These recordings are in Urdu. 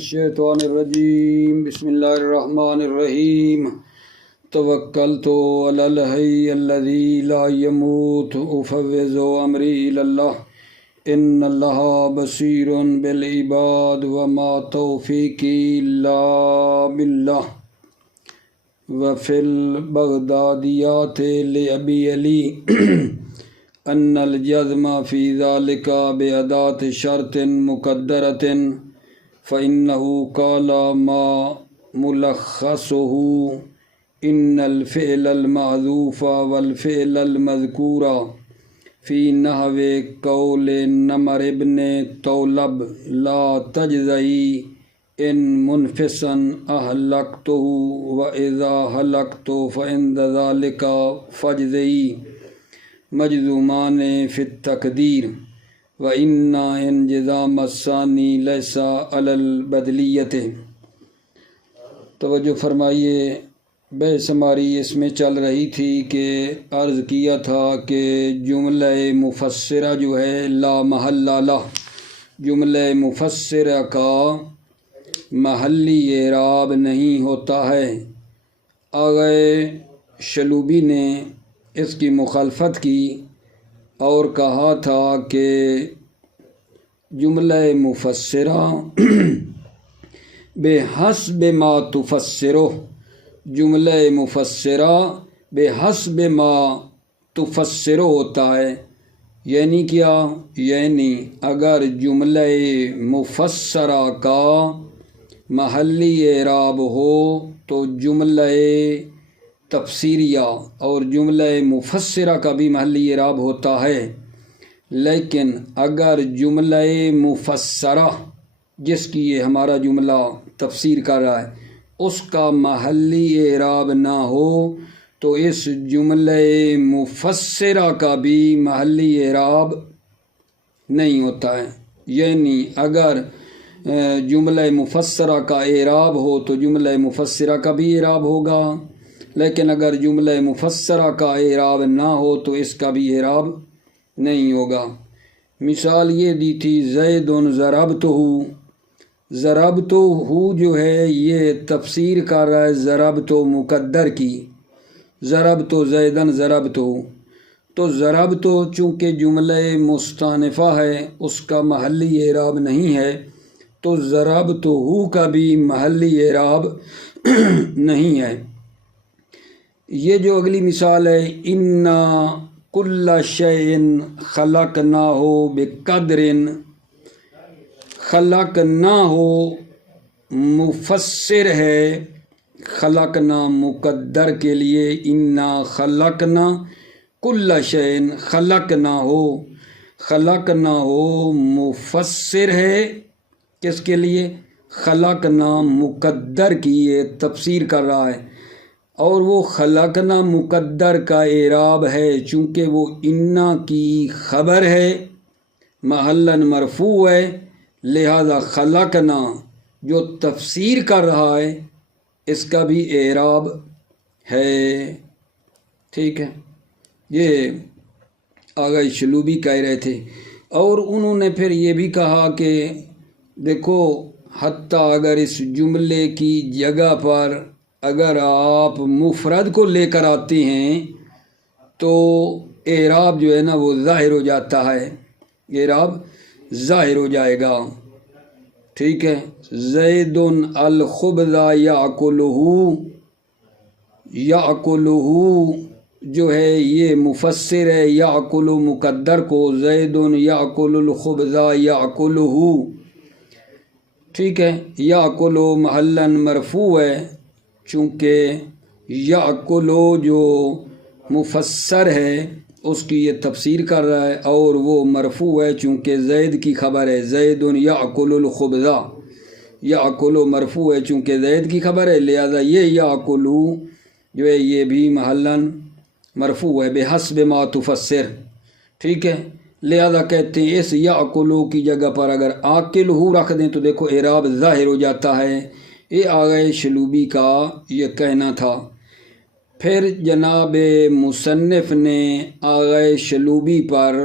الشیطان الرجیم بسم اللہ الرحمن الرحیم توکلت علی الحی الذی لا یموت افوض امری الی اللہ ان اللہ بصیر بالعباد وما توفیقی الا باللہ وفی البغدادیات لابی علی ان الجزم فی ذلک بأداة شرط مقدرۃ فإنه قال ما ملخصه ان الفعل المحذوف والفعل المذکور فی نحو قول نمر ابن طولب لا تجزئی ان منفسا اہلکته واذا ہلکت فعند ذلک فاجزئی مجزومان فی التقدیر وَإِنَّا انجزام الثانی لیس علی البدلیت۔ توجہ فرمائیے، بحث ہماری اس میں چل رہی تھی کہ عرض کیا تھا کہ جملہ مفسرہ جو ہے لا محل لہ، جملہ مفسرہ کا محلی اعراب نہیں ہوتا ہے۔ آغا شلوبی نے اس کی مخالفت کی اور کہا تھا کہ جملہ مفسرہ بحسب ما تفسرہ، جملہ مفسرہ بحسب ما تفسرہ ہوتا ہے۔ یعنی کیا؟ یعنی اگر جملہ مفسرہ کا محلی اعراب ہو تو جملہ تفسیریہ اور جملہ مفسرہ کا بھی محلی اعراب ہوتا ہے، لیکن اگر جملہ مفسرہ جس کی یہ ہمارا جملہ تفسیر کر رہا ہے اس کا محلی اعراب نہ ہو تو اس جملہ مفسرہ کا بھی محلی اعراب نہیں ہوتا ہے۔ یعنی اگر جملہ مفسرہ کا اعراب ہو تو جملہ مفسرہ کا بھی اعراب ہوگا، لیکن اگر جملہ مفسرہ کا اعراب نہ ہو تو اس کا بھی اعراب نہیں ہوگا۔ مثال یہ دی تھی زید ضربتہ، ضربتہ جو ہے یہ تفسیر کر رہا ہے ضربتہ مقدر کی، ضربتہ زیدن ضربتہ، تو ضربتہ چونکہ جملہ مستانفہ ہے اس کا محلی اعراب نہیں ہے تو ضربتہ کا بھی محلی اعراب نہیں ہے۔ یہ جو اگلی مثال ہے اِنَّا کُلَّ شَيْءٍ خَلَقْنَاهُ بِقَدْرٍ، خلقناہ مفسر ہے، خلقنا مقدر کے لیے، اِنَّا خَلَقْنَا کُلَّ شَيْءٍ خَلَقْنَاهُ، خلقناہ مفسر ہے کس کے لیے؟ خلقنا مقدر کی یہ تفسیر کر رہا ہے، اور وہ خلقنا مقدر کا اعراب ہے چونکہ وہ انا کی خبر ہے، محلاً مرفوع ہے، لہذا خلقنا جو تفسیر کر رہا ہے اس کا بھی اعراب ہے۔ ٹھیک ہے، یہ آغا شلوبی کہہ رہے تھے، اور انہوں نے پھر یہ بھی کہا کہ دیکھو حتیٰ اگر اس جملے کی جگہ پر اگر آپ مفرد کو لے کر آتے ہیں تو اعراب جو ہے نا وہ ظاہر ہو جاتا ہے، اعراب ظاہر ہو جائے گا۔ ٹھیک ہے، زید الخبز یاکلہ، یاکلہ جو ہے یہ مفسر ہے، یاکل مقدر کو، زید یاکل الخبز یاکلہ، ٹھیک ہے، یاکل محلاً مرفوع ہے چونکہ یاکلو جو مفسر ہے اس کی یہ تفسیر کر رہا ہے، اور وہ مرفوع ہے چونکہ زید کی خبر ہے، زید یاکل الخبز، یاکلو مرفوع ہے چونکہ زید کی خبر ہے، لہذا یہ یاکلو جو ہے یہ بھی محلاً مرفوع ہے بحسب ما تفسر۔ ٹھیک ہے، لہذا کہتے ہیں اس یاکلو کی جگہ پر اگر آکلہ رکھ دیں تو دیکھو اعراب ظاہر ہو جاتا ہے۔ یہ آغا شلوبی کا یہ کہنا تھا۔ پھر جناب مصنف نے آغا شلوبی پر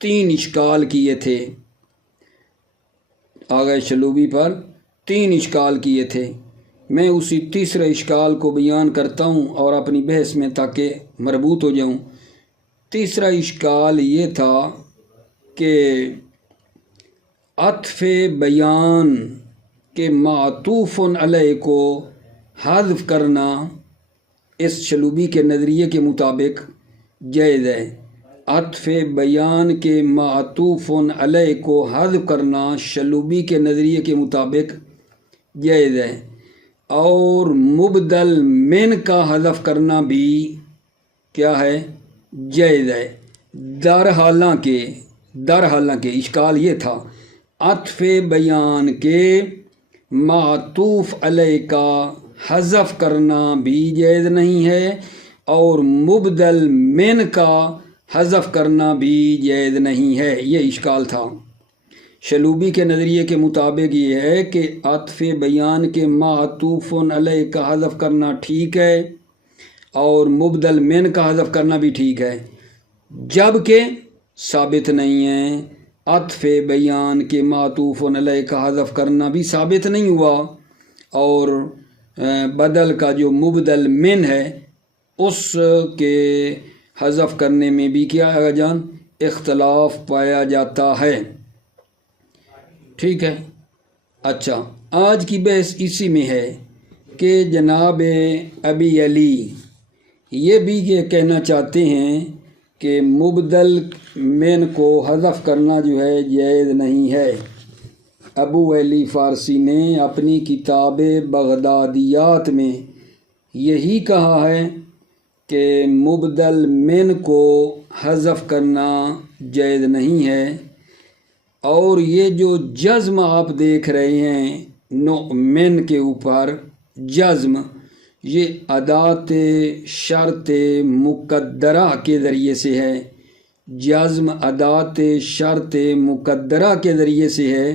3 اشکال کیے تھے، آغا شلوبی پر 3 اشکال کیے تھے، میں اسی تیسرے اشکال کو بیان کرتا ہوں اور اپنی بحث میں تاکہ مربوط ہو جاؤں۔ تیسرا اشکال یہ تھا کہ عطف بیان کے معطوف علیہ کو حذف کرنا اس شلوبی کے نظریے کے مطابق جائز ہے۔ عطف بیان کے معطوف علیہ کو حذف کرنا شلوبی کے نظریے کے مطابق جائز ہے، اور مبدل من کا حذف کرنا بھی کیا ہے؟ جائز ہے۔ در حالانکہ اشکال یہ تھا عطف بیان کے معطوف علیہ کا حذف کرنا بھی جائز نہیں ہے اور مبدل من کا حذف کرنا بھی جائز نہیں ہے، یہ اشکال تھا۔ شلوبی کے نظریے کے مطابق یہ ہے کہ عطف بیان کے معطوف علیہ کا حذف کرنا ٹھیک ہے اور مبدل من کا حذف کرنا بھی ٹھیک ہے، جبکہ ثابت نہیں ہے عطف بیان کے معطوف علیہ کا حذف کرنا بھی ثابت نہیں ہوا، اور بدل کا جو مبدل من ہے اس کے حذف کرنے میں بھی کیا ہے جان؟ اختلاف پایا جاتا ہے۔ ٹھیک ہے۔ اچھا، آج کی بحث اسی میں ہے کہ جناب ابی علی یہ بھی یہ کہنا چاہتے ہیں کہ مبدل من کو حذف کرنا جو ہے جائز نہیں ہے۔ ابو علی فارسی نے اپنی کتاب بغدادیات میں یہی کہا ہے کہ مبدل من کو حذف کرنا جائز نہیں ہے، اور یہ جو جزم آپ دیکھ رہے ہیں من کے اوپر جزم، یہ ادات شرط مقدرہ کے ذریعے سے ہے۔ جزم ادات شرط مقدرہ کے ذریعے سے ہے۔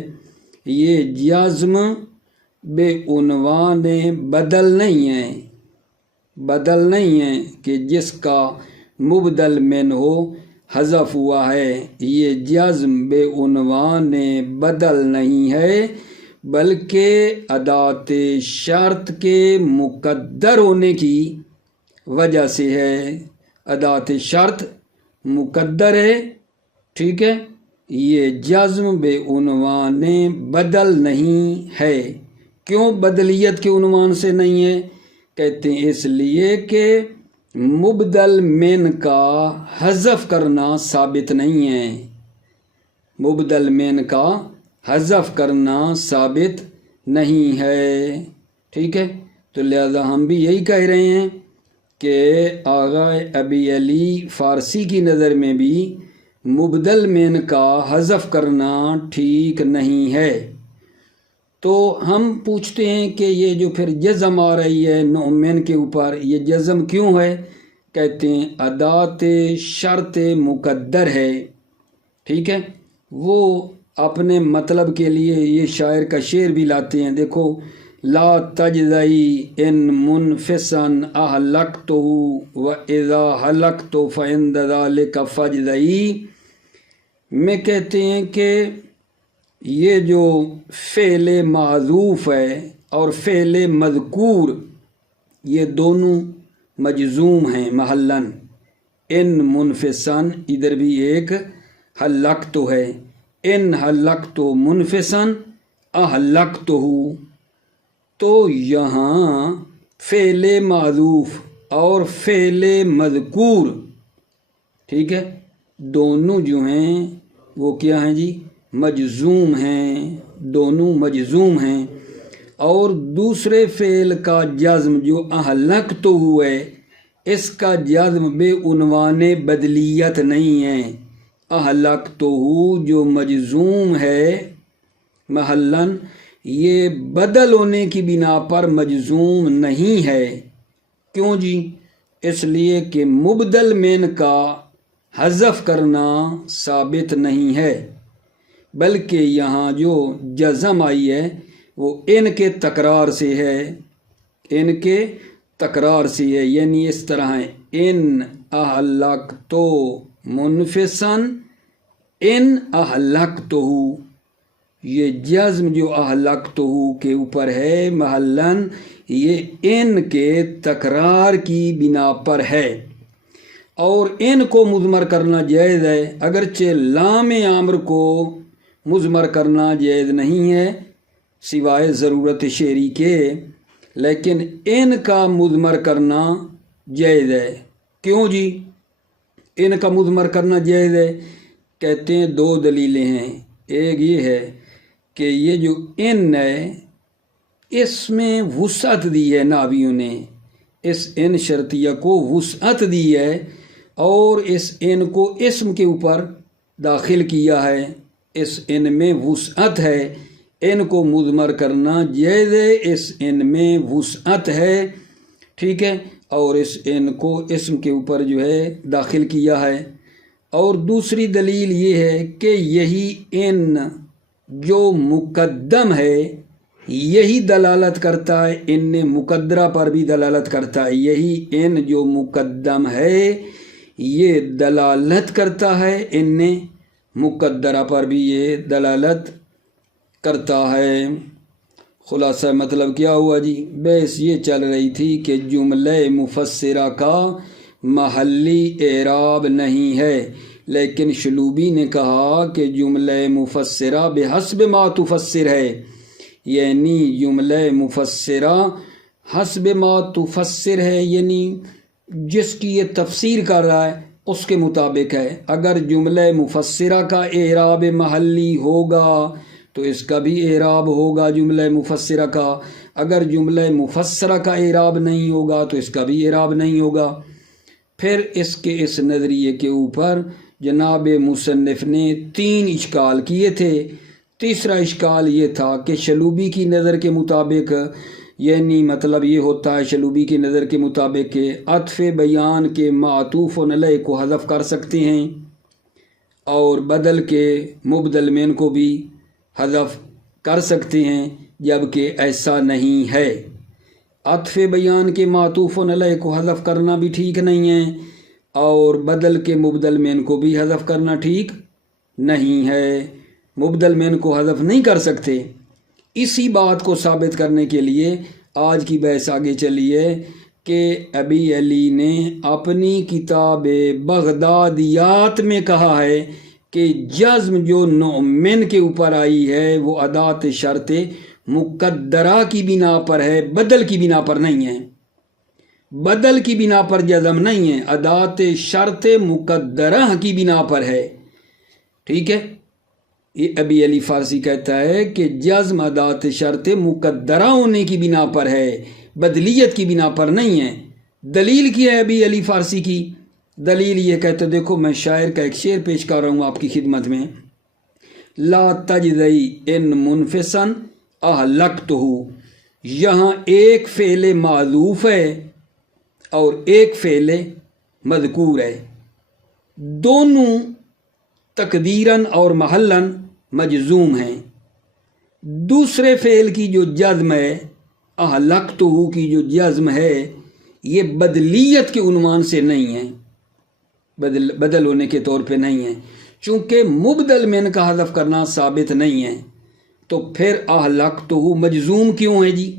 یہ جزم بے عنوان بدل نہیں ہے کہ جس کا مبدل من ہو حذف ہوا ہے، یہ جزم بے عنوان بدل نہیں ہے بلکہ ادات شرط کے مقدر ہونے کی وجہ سے ہے۔ ادات شرط مقدر ہے، ٹھیک ہے، یہ جزم بے عنوان بدل نہیں ہے۔ کیوں بدلیت کے عنوان سے نہیں ہے؟ کہتے ہیں اس لیے کہ مبدل من کا حذف کرنا ثابت نہیں ہے، مبدل من کا حذف کرنا ثابت نہیں ہے، ٹھیک ہے۔ تو لہذا ہم بھی یہی کہہ رہے ہیں کہ آغا ابی علی فارسی کی نظر میں بھی مبدل من کا حذف کرنا ٹھیک نہیں ہے۔ تو ہم پوچھتے ہیں کہ یہ جو پھر جزم آ رہی ہے من کے اوپر، یہ جزم کیوں ہے؟ کہتے ہیں ادات شرط مقدر ہے، ٹھیک ہے۔ وہ اپنے مطلب کے لیے یہ شاعر کا شعر بھی لاتے ہیں، دیکھو، لا تجزئی ان منفسا اہلکتہ واذا ہلکت فعند ذلک فاجزئی میں کہتے ہیں کہ یہ جو فعل معذوف ہے اور فعل مذکور یہ دونوں مجزوم ہیں محلاً۔ ان منفسن ادھر بھی ایک ہلکت ہے، ان ہلکت منفسن اہلکتہ، تو یہاں فعل معذوف اور فعل مذکور، ٹھیک ہے، دونوں جو ہیں وہ کیا ہیں جی؟ مجزوم ہیں، دونوں مجزوم ہیں، اور دوسرے فعل کا جزم جو اہلکتہ ہے اس کا جزم بے عنوان بدلیت نہیں ہے۔ اہلکتہ جو مجزوم ہے محلاً، یہ بدل ہونے کی بنا پر مجزوم نہیں ہے۔ کیوں جی؟ اس لیے کہ مبدل من کا حذف کرنا ثابت نہیں ہے، بلکہ یہاں جو جزم آئی ہے وہ ان کے تکرار سے ہے، ان کے تکرار سے ہے، یعنی اس طرح ہے، ان اہلکتو منفسن ان اہلکتہ، یہ جزم جو اہلکتہ کے اوپر ہے محلن، یہ ان کے تکرار کی بنا پر ہے، اور ان کو مضمر کرنا جائز ہے، اگرچہ لام امر کو مضمر کرنا جائز نہیں ہے سوائے ضرورت شعری کے، لیکن ان کا مضمر کرنا جائز ہے۔ کیوں جی ان کا مضمر کرنا جائز ہے؟ کہتے ہیں دو دلیلیں ہیں۔ ایک یہ ہے کہ یہ جو ان ہے اس میں وسعت دی ہے، ناویوں نے اس ان شرطیہ کو وسعت دی ہے اور اس ان کو اسم کے اوپر داخل کیا ہے، اس ان میں وسعت ہے، ان کو مضمر کرنا جائز ہے، اس ان میں وسعت ہے، ٹھیک ہے، اور اس ان کو اسم کے اوپر جو ہے داخل کیا ہے۔ اور دوسری دلیل یہ ہے کہ یہی ان جو مقدم ہے یہی دلالت کرتا ہے، ان مقدرہ پر بھی دلالت کرتا ہے، یہی ان جو مقدم ہے یہ دلالت کرتا ہے، ان مقدرہ پر بھی یہ دلالت کرتا ہے۔ خلاصہ مطلب کیا ہوا جی؟ بحث یہ چل رہی تھی کہ جملہ مفسرہ کا محلی اعراب نہیں ہے، لیکن شلوبی نے کہا کہ جملہ مفسرہ بحسب ما تفسر ہے، یعنی جملہ مفسرہ حسب ما تفسر ہے، یعنی جس کی یہ تفسیر کر رہا ہے اس کے مطابق ہے۔ اگر جملہ مفسرہ کا اعراب محلی ہوگا تو اس کا بھی اعراب ہوگا جملہ مفسرہ کا، اگر جملہ مفسرہ کا اعراب نہیں ہوگا تو اس کا بھی اعراب نہیں ہوگا۔ پھر اس کے اس نظریے کے اوپر جناب مصنف نے 3 اشکال کیے تھے۔ تیسرا اشکال یہ تھا کہ شلوبی کی نظر کے مطابق، یعنی مطلب یہ ہوتا ہے شلوبی کی نظر کے مطابق کہ عطف بیان کے معطوف علیہ کو حذف کر سکتے ہیں اور بدل کے مبدل من کو بھی حذف کر سکتے ہیں، جبکہ ایسا نہیں ہے۔ عطف بیان کے معطوف علیہ کو حذف کرنا بھی ٹھیک نہیں ہے اور بدل کے مبدل من کو بھی حذف کرنا ٹھیک نہیں ہے، مبدل من کو حذف نہیں کر سکتے۔ اسی بات کو ثابت کرنے کے لیے آج کی بحث آگے چلی ہے کہ ابی علی نے اپنی کتاب بغدادیات میں کہا ہے کہ جزم جو نعمن کے اوپر آئی ہے وہ ادات شرط مقدرہ کی بنا پر ہے، بدل کی بنا پر نہیں ہے، بدل کی بنا پر جزم نہیں ہے، ادات شرط مقدرہ کی بنا پر ہے، ٹھیک ہے۔ یہ ابی علی فارسی کہتا ہے کہ جزم ادات شرط مقدرہ ہونے کی بنا پر ہے، بدلیت کی بنا پر نہیں ہے۔ دلیل کی ہے ابی علی فارسی کی؟ دلیل یہ کہتے دیکھو میں شاعر کا ایک شعر پیش کر رہا ہوں آپ کی خدمت میں، لا تجزئی ان منفسن اہلکتہ، یہاں ایک فعل معذوف ہے اور ایک فعل مذکور ہے، دونوں تقدیراً اور محلاً مجزوم ہیں۔ دوسرے فعل کی جو جزم ہے، اہلکتہ کی جو جزم ہے، یہ بدلیت کے عنوان سے نہیں ہے، بدل ہونے کے طور پہ نہیں ہے، چونکہ مبدل من کا حذف کرنا ثابت نہیں ہے، تو پھر اہلکتہ مجزوم کیوں ہے جی؟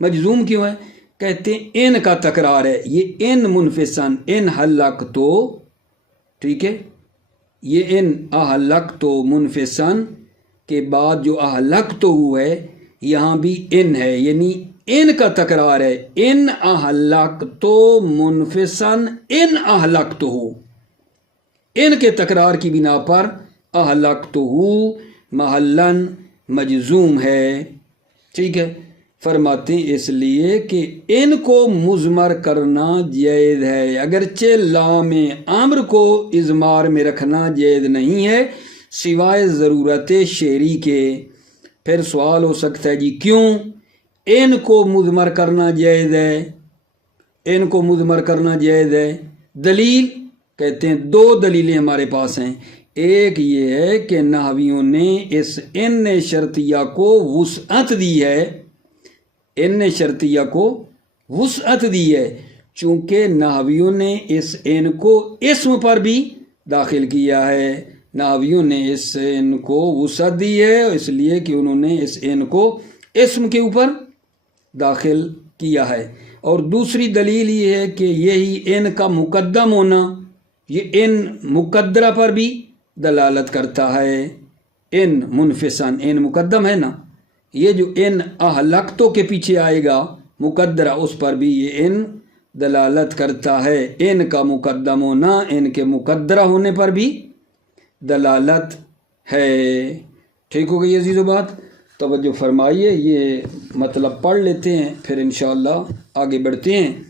مجزوم کیوں ہے؟ کہتے ہیں ان کا تکرار ہے، یہ ان منفسن، ان حلقتو، ٹھیک ہے، یہ ان اہلکتو منفسن کے بعد جو اہلکتو ہے یہاں بھی ان ہے، یعنی ان کا تکرار ہے، ان اہلکتو منفسن ان اہلکتو، ان کے تکرار کی بنا پر اہلکتو محلاً مجزوم ہے، ٹھیک ہے۔ فرماتے ہیں اس لیے کہ ان کو مضمر کرنا جائز ہے، اگرچہ لام امر کو اضمار میں رکھنا جائز نہیں ہے سوائے ضرورت شعری کے۔ پھر سوال ہو سکتا ہے جی کیوں ان کو مضمر کرنا جائز ہے، ان کو مضمر کرنا جائز ہے؟ دلیل کہتے ہیں 2 دلیلیں ہمارے پاس ہیں۔ ایک یہ ہے کہ نحویوں نے اس ان شرطیہ کو وسعت دی ہے، ان شرطیہ کو وسعت دی ہے، چونکہ نحویوں نے اس ان کو اسم پر بھی داخل کیا ہے، نحویوں نے اس ان کو وسعت دی ہے اس لیے کہ انہوں نے اس ان کو اسم کے اوپر داخل کیا ہے۔ اور دوسری دلیل یہ ہے کہ یہی ان کا مقدم ہونا یہ ان مقدرہ پر بھی دلالت کرتا ہے۔ ان منفسن، ان مقدم ہے نا، یہ جو ان اہلکتوں کے پیچھے آئے گا مقدرہ، اس پر بھی یہ ان دلالت کرتا ہے۔ ان کا مقدم ہونا ان کے مقدرہ ہونے پر بھی دلالت ہے۔ ٹھیک ہو گئی عزیزو بات؟ توجہ فرمائیے، یہ مطلب پڑھ لیتے ہیں پھر انشاءاللہ آگے بڑھتے ہیں۔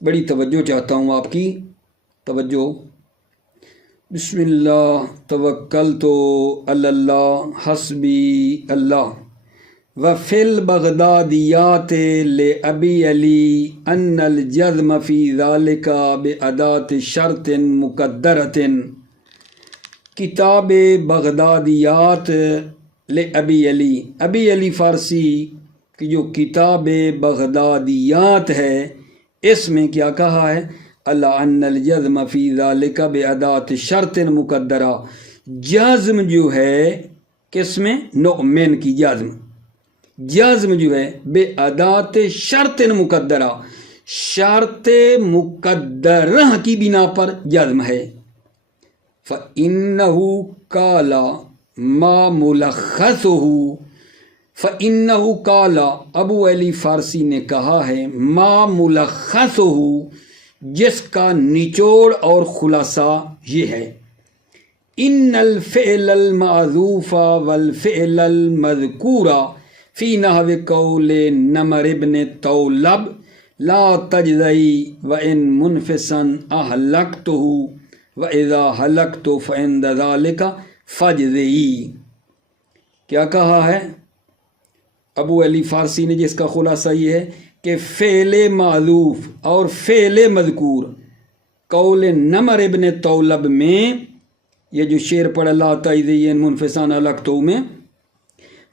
بڑی توجہ چاہتا ہوں آپ کی، توجہ۔ بسم اللہ توکلت علی اللہ حسبی اللہ وفی البغدادیات لأبی علی ان الجزم فی ذالک بأدات شرط مقدرۃ۔ کتاب بغدادیات لأبی علی، ابی علی فارسی کی جو کتاب بغدادیات ہے اس میں کیا کہا ہے؟ اللہ ان الجزم فی ذالک بأدات شرط مقدرہ، جزم جو ہے کس میں؟ نؤمن کی جزم جو ہے بأدات شرط مقدرہ، شرط مقدرہ کی بنا پر جزم ہے۔ فَإِنَّهُ قَالَ مَا مُلَخَّصُهُ، فَإِنَّهُ قَالَ ابو علی فارسی نے کہا ہے، ما ملخصه، جس کا نچوڑ اور خلاصہ یہ ہے، ان الفعل المعذوف والفعل المذکور فی نحو قول نمر ابن طولب لا تجزئی وان منفسا اہلکتہ وَإِذَا هَلَكْتُ فَعِنْدَ ذَلِكَ فَجْزِئِ۔ کیا کہا ہے ابو علی فارسی نے، جس کا خلاصہ یہ ہے کہ فعل معذوف اور فعل مذکور قول نمر ابن طولب میں، یہ جو شعر پڑھا لا تجزئی منفسا اہلکتہ میں،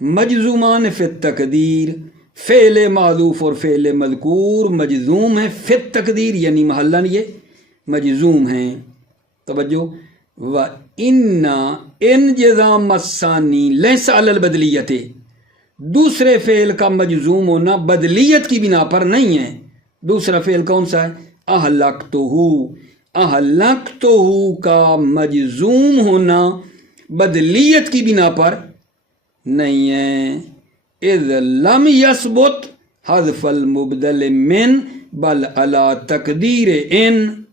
مجزومان فی التقدیر، فعل معذوف اور فعل مذکور مجزوم ہے فی التقدیر، یعنی محلاً یہ مجزوم ہیں۔ توجہ، وَإِنَّ انجزام الثانی لیس علی البدلیت، دوسرے فعل کا مجزوم ہونا بدلیت کی بنا پر نہیں ہے۔ دوسرا فعل کون سا ہے؟ اہلکتہ، اہلکتہ کا مجزوم ہونا بدلیت کی بنا پر نہیں ہے۔ اذ لم یثبت حذف المبدل من بل علی تقدیر ان،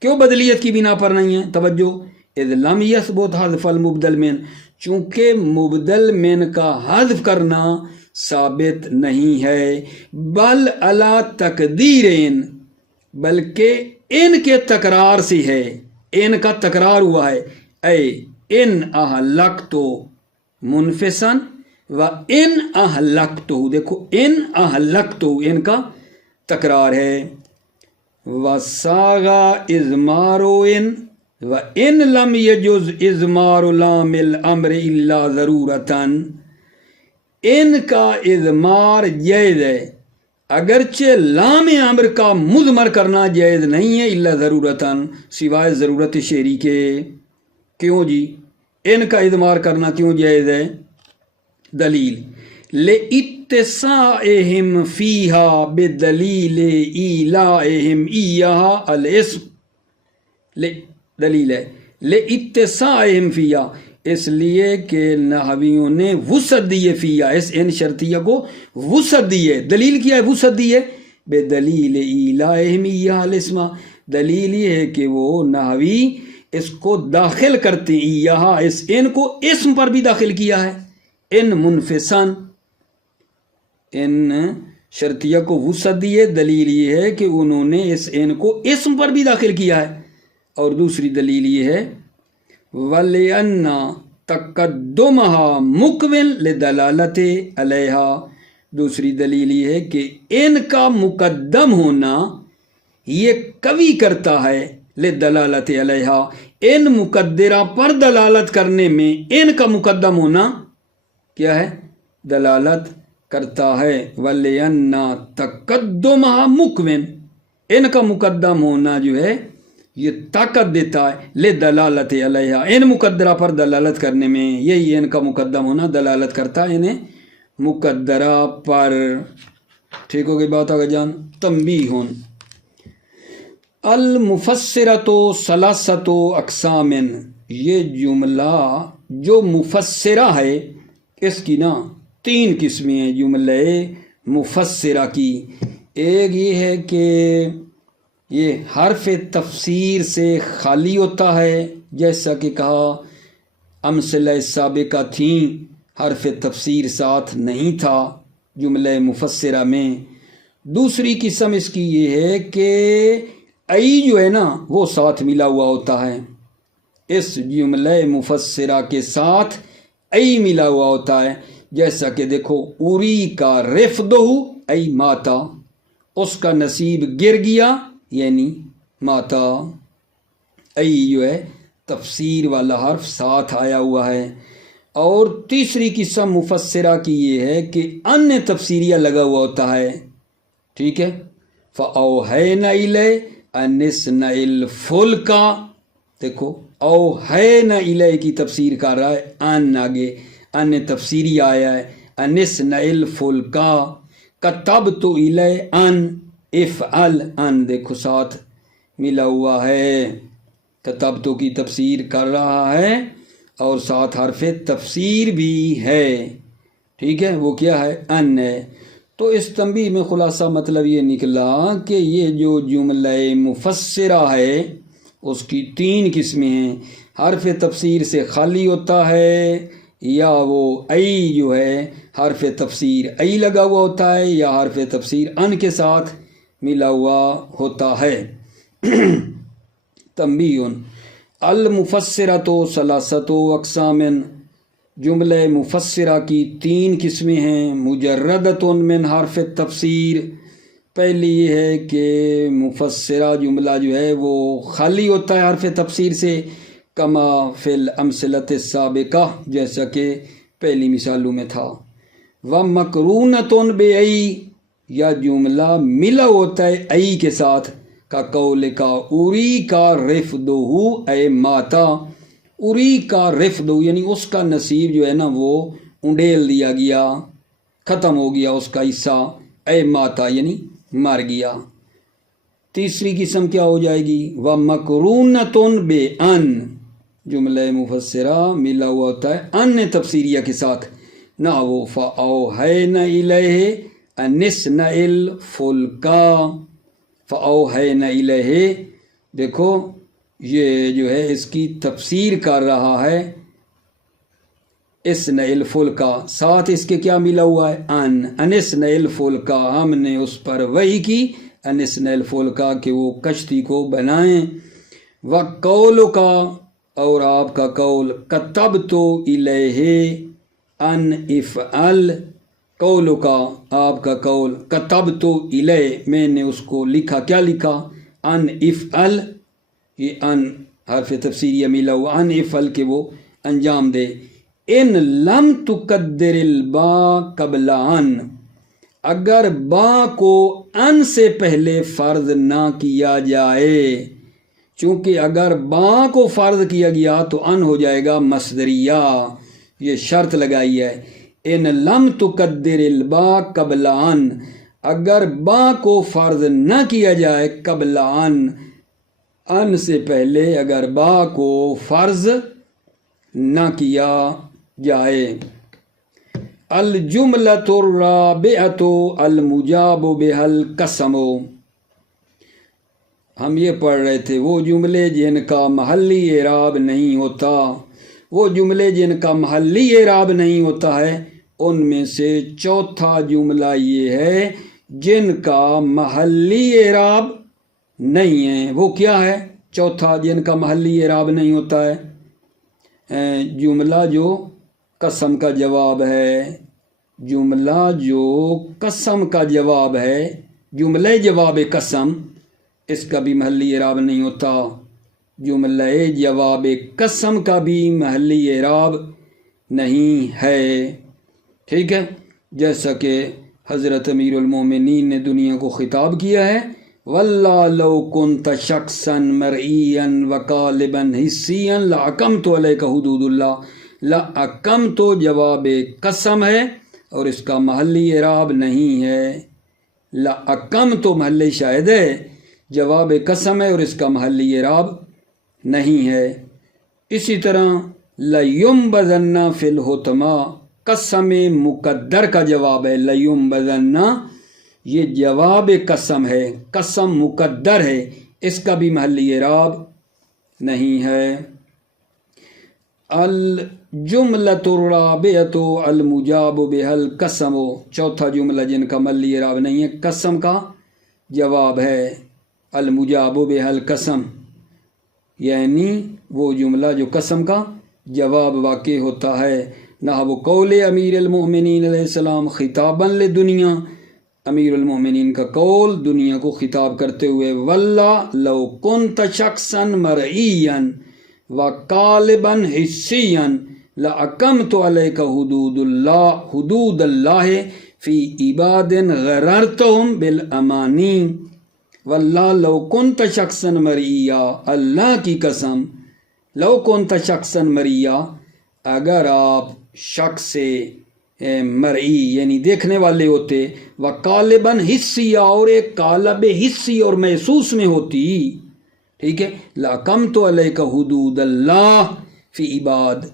کیوں بدلیت کی بنا پر نہیں ہے؟ توجہ، اذ لم یثبت حذف المبدل من، چونکہ مبدل من کا حذف کرنا ثابت نہیں ہے، بل علی تقدیر ان، بلکہ ان کے تکرار سے ہے، ان کا تکرار ہوا ہے، اے ان اہلکتو منفسن و ان اہلکتو، دیکھو ان اہلکتو، ان کا تکرار ہے۔ وَسَاغَ اِزْمَارُ ان وَإِن لَمْ يَجُزْ اِزْمَارُ لَامِ الْأَمْرِ إِلَّا ضَرُورَةً، ان کا اضمار جائز ہے اگرچہ لام امر کا مضمر کرنا جائز نہیں ہے، الا ضرورتاً، سوائے ضرورت شعری کے۔ کیوں جی ان کا اضمار کرنا کیوں جائز ہے؟ دلیل، لِاتِّصَاعِهِمْ فِيهَا بِدَلِيلِ إِيلَائِهِمْ إِيَّهَا الْإِسْمِ، دلیل ہے لِاتِّصَاعِهِمْ فِيهَا، اس لیے کہ نحویوں نے وسعت دی ہے فیہا، اس ان شرطیہ کو وسعت دی ہے۔ دلیل کیا ہے وسعت دی ہے؟ بِدَلِيلِ إِيلَائِهِمْ إِيَّهَا الْإِسْمَ، دلیل یہ ہے کہ وہ نحوی اس کو داخل کرتے ہیں، یہاں اس ان کو اسم پر بھی داخل کیا ہے، ان منفسن، ان شرطیہ کو وسعت دی ہے۔ دلیل یہ ہے کہ انہوں نے اس ان کو اسم پر بھی داخل کیا ہے۔ اور دوسری دلیل یہ ہے وَلِأَنَّ تَقَدُّمَهَا مُقْوِلٌ لِدَلَالَتِ عَلَيْهَا، دوسری دلیل یہ ہے کہ ان کا مقدم ہونا یہ قوی کرتا ہے لِدَلَالَتِ عَلَيْهَا، ان مقدرہ پر دلالت کرنے میں ان کا مقدم ہونا کیا ہے؟ دلالت کرتا ہے۔ وَلِأَنَّ تَقَدُّمَهَا مُقْوِلٌ، ان کا مقدم ہونا جو ہے یہ طاقت دیتا ہے لے دلالت علیہ، ان مقدرہ پر دلالت کرنے میں، یہی ان کا مقدم ہونا دلالت کرتا ہے انہیں مقدرہ پر۔ ٹھیک ہو گئی بات آگے جان۔ تنبیہ، المفسرۃ ثلاثۃ اقسام، یہ جملہ جو مفسرہ ہے اس کی نا 3 قسمیں ہیں جملہ مفسرہ کی۔ ایک یہ ہے کہ یہ حرف تفسیر سے خالی ہوتا ہے، جیسا کہ کہا امثلہ سابقہ تھیں، حرف تفسیر ساتھ نہیں تھا جملہ مفسرہ میں۔ دوسری قسم اس کی یہ ہے کہ ای جو ہے نا وہ ساتھ ملا ہوا ہوتا ہے، اس جملہ مفسرہ کے ساتھ ای ملا ہوا ہوتا ہے، جیسا کہ دیکھو اوری کا رفدہ ای ماتا، اس کا نصیب گر گیا یعنی ماتا۔ ای جو ہے تفسیر والا حرف ساتھ آیا ہوا ہے۔ اور تیسری قسم مفسرہ کی یہ ہے کہ ان تفسیریہ لگا ہوا ہوتا ہے، ٹھیک ہے۔ فَأَوْحَيْنَا إِلَيْهِ أَنِ اصْنَعِ الْفُلْكَ، دیکھو اوحینا الیہ کی تفسیر کر رہا ہے، ان آگے ان تفسیری آیا ہے، ان اصنع الفلک، کتبت الیہ ان افعل، ان دیکھو ساتھ ملا ہوا ہے، کتبتو کی تفسیر کر رہا ہے اور ساتھ حرف تفسیر بھی ہے، ٹھیک ہے، وہ کیا ہے ان ہے۔ تو اس تنبیہ میں خلاصہ مطلب یہ نکلا کہ یہ جو جملہ مفسرہ ہے اس کی 3 قسمیں ہیں، حرف تفسیر سے خالی ہوتا ہے، یا وہ ای جو ہے حرف تفسیر ای لگا ہوا ہوتا ہے، یا حرف تفسیر ان کے ساتھ ملا ہوا ہوتا ہے۔ تنبیہ، المفسرۃ ثلاثۃ اقسام، جملہ مفسرہ کی 3 قسمیں ہیں، مجردۃ من حرف تفسیر، پہلی یہ ہے کہ مفسرہ جملہ جو ہے وہ خالی ہوتا ہے حرف تفسیر سے، کما فی الامثلۃ السابقہ، جیسا کہ پہلی مثالوں میں تھا۔ ومقرونۃ بئی، یا جملہ ملا ہوتا ہے ای کے ساتھ، کا قول کا اوری کا رفدہ اے ماتا، اوری کا رفدہ یعنی اس کا نصیب جو ہے نا وہ انڈیل دیا گیا، ختم ہو گیا اس کا حصہ، اے ماتا یعنی مر گیا۔ تیسری قسم کیا ہو جائے گی، وَمَقْرُونَةٌ بِأَن، جملہ مفسرہ ملا ہوا ہوتا ہے ان تفسیریہ کے ساتھ، نہ وہ فَأَوْحَيْنَا إِلَيْهِ أَنِ اصْنَعِ الْفُلْكَ، فَأَوْحَيْنَا إِلَيْهِ، دیکھو یہ جو ہے اس کی تفسیر کر رہا ہے اصنع الفلک، ساتھ اس کے کیا ملا ہوا ہے ان اصنع الفلک، ہم نے اس پر وحی کی ان اصنع الفلک کہ وہ کشتی کو بنائیں۔ وَقَوْلُكَ، اور آپ کا قول، کتبت الیہ ان افعل، قولک آپ کا قول، کتبت الیہ میں نے اس کو لکھا، کیا لکھا ان افعل، یہ ان حرف تفسیریہ ملا ہوا ان افعل کہ وہ انجام دے۔ ان لم تقدر البا قبل ان، اگر با کو ان سے پہلے فرض نہ کیا جائے، چونکہ اگر با کو فرض کیا گیا تو ان ہو جائے گا مصدریہ، یہ شرط لگائی ہے۔ ان لم تقدر البا قبل ان، اگر با کو فرض نہ کیا جائے قبل ان سے پہلے اگر با کو فرض نہ کیا جائے۔ الجملۃ الرابعۃ المجاب بها القسم، ہم یہ پڑھ رہے تھے وہ جملے جن کا محلی اعراب نہیں ہوتا، وہ جملے جن کا محلی اعراب نہیں ہوتا ہے، ان میں سے چوتھا جملہ یہ ہے جن کا محلی اعراب نہیں ہے۔ وہ کیا ہے چوتھا جن کا محلی اعراب نہیں ہوتا ہے؟ جملہ جو قسم کا جواب ہے، جملہ جو قسم کا جواب ہے، جملہ جواب قسم، اس کا بھی محلی اعراب نہیں ہوتا۔ جملہ جواب قسم کا بھی محلی اعراب نہیں ہے، ٹھیک ہے، جیسا کہ حضرت امیر المومنین نے دنیا کو خطاب کیا ہے واللہ لو کنت شخصا مرئیا وقالبا حسیا لأقمت علیک حدود اللہ. لأقمت جواب قسم ہے اور اس کا محلی اعراب نہیں ہے. لأقمت محل شاہد ہے، جواب قسم ہے اور اس کا محلی اعراب نہیں ہے. اسی طرح لَيُنبَذَنَّ فِي الْحُطَمَةِ قسم مقدر کا جواب ہے. لَيُنبَذَنَّ یہ جواب قسم ہے، قسم مقدر ہے، اس کا بھی محلی اعراب نہیں ہے. الجملۃ الرابعۃ المجاب بها القسم، چوتھا جملہ جن کا محلی اعراب نہیں ہے، قسم کا جواب ہے. المجاب بها القسم یعنی وہ جملہ جو قسم کا جواب واقع ہوتا ہے. نحو قول امیر المؤمنین علیہ السلام خطابا للدنیا، امیر المؤمنین کا قول دنیا کو خطاب کرتے ہوئے. واللہ لو کنت شخصا مرئیا وقالبا حسیا لأقمت علیک حدود اللہ فی عباد غررتهم بالامانی. واللہ لو کنت شخصا مرئیا، اللہ کی قسم، لو کنت شخصا مرئیا اگر آپ شخص مرئی یعنی دیکھنے والے ہوتے، وقالباً حصیہ اور ایک قالب حصی اور محسوس میں ہوتی، ٹھیک ہے. لأقمت علیک حدود اللہ فی عباد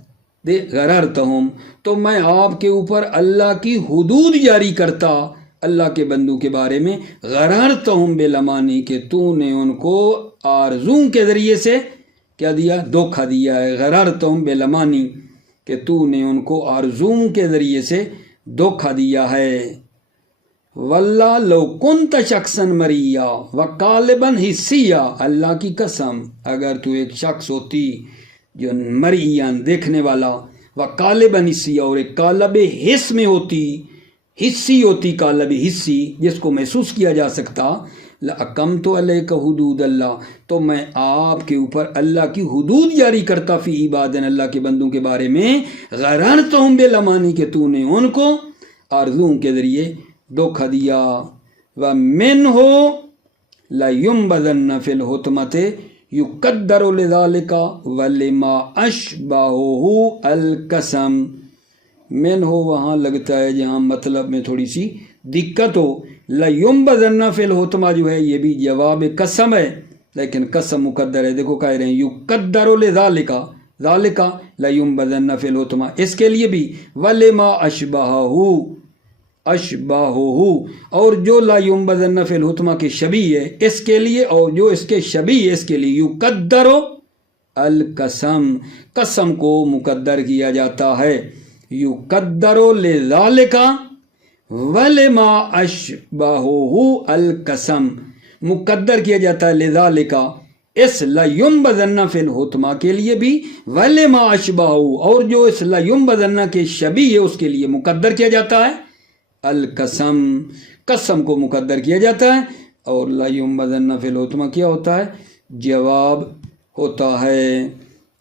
غررتہم، تو میں آپ کے اوپر اللہ کی حدود جاری کرتا اللہ کے بندوں کے بارے میں. غررتہم بالامانی کہ تو نے ان کو آرزوں کے ذریعے سے کیا دیا، دھوکہ دیا ہے. غررتہم بالامانی کہ تو نے ان کو آرزوں کے ذریعے سے دھوکہ دیا ہے. واللہ لو کنت شخصا مرئیا وقالبا حسیا، اللہ کی قسم اگر تو ایک شخص ہوتی جو مرئیا دیکھنے والا، وقالبا حسیا اور ایک قالب حس میں ہوتی، حسی ہوتی، قالب حسی جس کو محسوس کیا جا سکتا. لأقمت علیک حدود اللہ، تو میں آپ کے اوپر اللہ کی حدود جاری کرتا، فی عبادن اللہ کے بندوں کے بارے میں. غررتہم بالامانی کہ تو نے ان کو آرزوں کے ذریعے دھوکہ دیا. ومنہ لَيُنبَذَنَّ فِي الْحُطَمَةِ يُقَدَّرُ لِذَلِكَ وَلِمَا أَشْبَهُ الْقَسَمِ. من ہو وہاں لگتا ہے جہاں مطلب میں تھوڑی سی دقت ہو. لَيُنبَذَنَّ فِي الْحُطَمَةِ جو ہے یہ بھی جواب قسم ہے لیکن قسم مقدر ہے. دیکھو کہہ رہے ہیں يُقَدَّرُ لِذَلِكَ، ذَلِكَ لَيُنبَذَنَّ فِي الْحُطَمَةِ، اس کے لیے بھی وَلِمَا أَشْبَهُ، اور جو لا ينبذن فی الحطمہ کے شبیہ ہے اس کے لیے، اور جو اس کے شبیہ ہے اس کے لیے یقدر القسم، قسم کو مقدر کیا جاتا ہے. یقدر لذالک ولما اشبہہ القسم، مقدر کیا جاتا ہے لذالک اس لا ينبذن فی الحطمہ کے لیے بھی، ولما اشبہہ اور جو اس لا ينبذن کے شبیہ ہے اس کے لیے مقدر کیا جاتا ہے القسم، قسم کو مقدر کیا جاتا ہے. اور لا ينبذن فی الحطمہ کیا ہوتا ہے، جواب ہوتا ہے.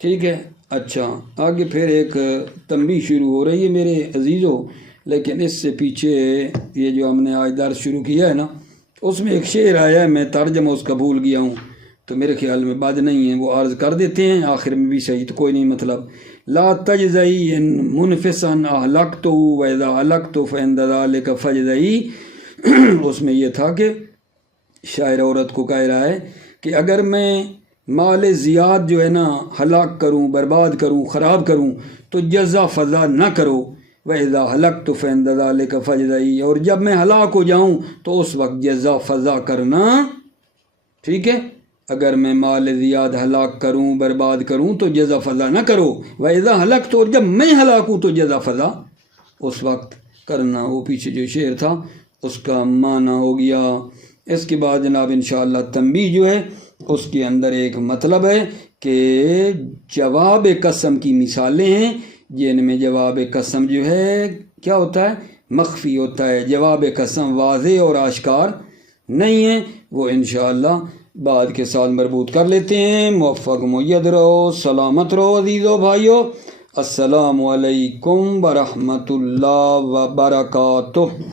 ٹھیک ہے. اچھا آگے پھر ایک تنبیہ شروع ہو رہی ہے میرے عزیزوں، لیکن اس سے پیچھے یہ جو ہم نے آج درس شروع کیا ہے نا، اس میں ایک شعر آیا ہے، میں ترجمہ اس کا بھول گیا ہوں تو میرے خیال میں بات نہیں ہے، وہ عرض کر دیتے ہیں آخر میں بھی صحیح تو کوئی نہیں. مطلب لا تجزئی منفسا اہلکت واذا ہلکت فعند ذلک فجزئی، اس میں یہ تھا کہ شاعر عورت کو کہہ رہا ہے کہ اگر میں مال زیاد جو ہے نا ہلاک کروں، برباد کروں، خراب کروں تو جزا فضا نہ کرو. وَإِذَا هَلَكْتُ فَعِندَ ذَلِكَ فَجْزَئِي، اور جب میں ہلاک ہو جاؤں تو اس وقت جزا فضا کرنا. ٹھیک ہے. اگر میں مال زیاد ہلاک کروں، برباد کروں تو جزا فضا نہ کرو. وَإِذَا هَلَكْتُ، اور جب میں ہلاک ہوں تو جزا فضا اس وقت کرنا. وہ پیچھے جو شعر تھا اس کا معنی ہو گیا. اس کے بعد جناب انشاءاللہ تنبیہ جو ہے اس کے اندر ایک مطلب ہے کہ جواب قسم کی مثالیں ہیں جن میں جواب قسم جو ہے کیا ہوتا ہے، مخفی ہوتا ہے. جواب قسم واضح اور آشکار نہیں ہے. وہ انشاءاللہ بعد کے ساتھ مربوط کر لیتے ہیں. موفق مید رہو، سلامت رہو عزیزو بھائیو. السلام علیکم ورحمۃ اللہ وبرکاتہ.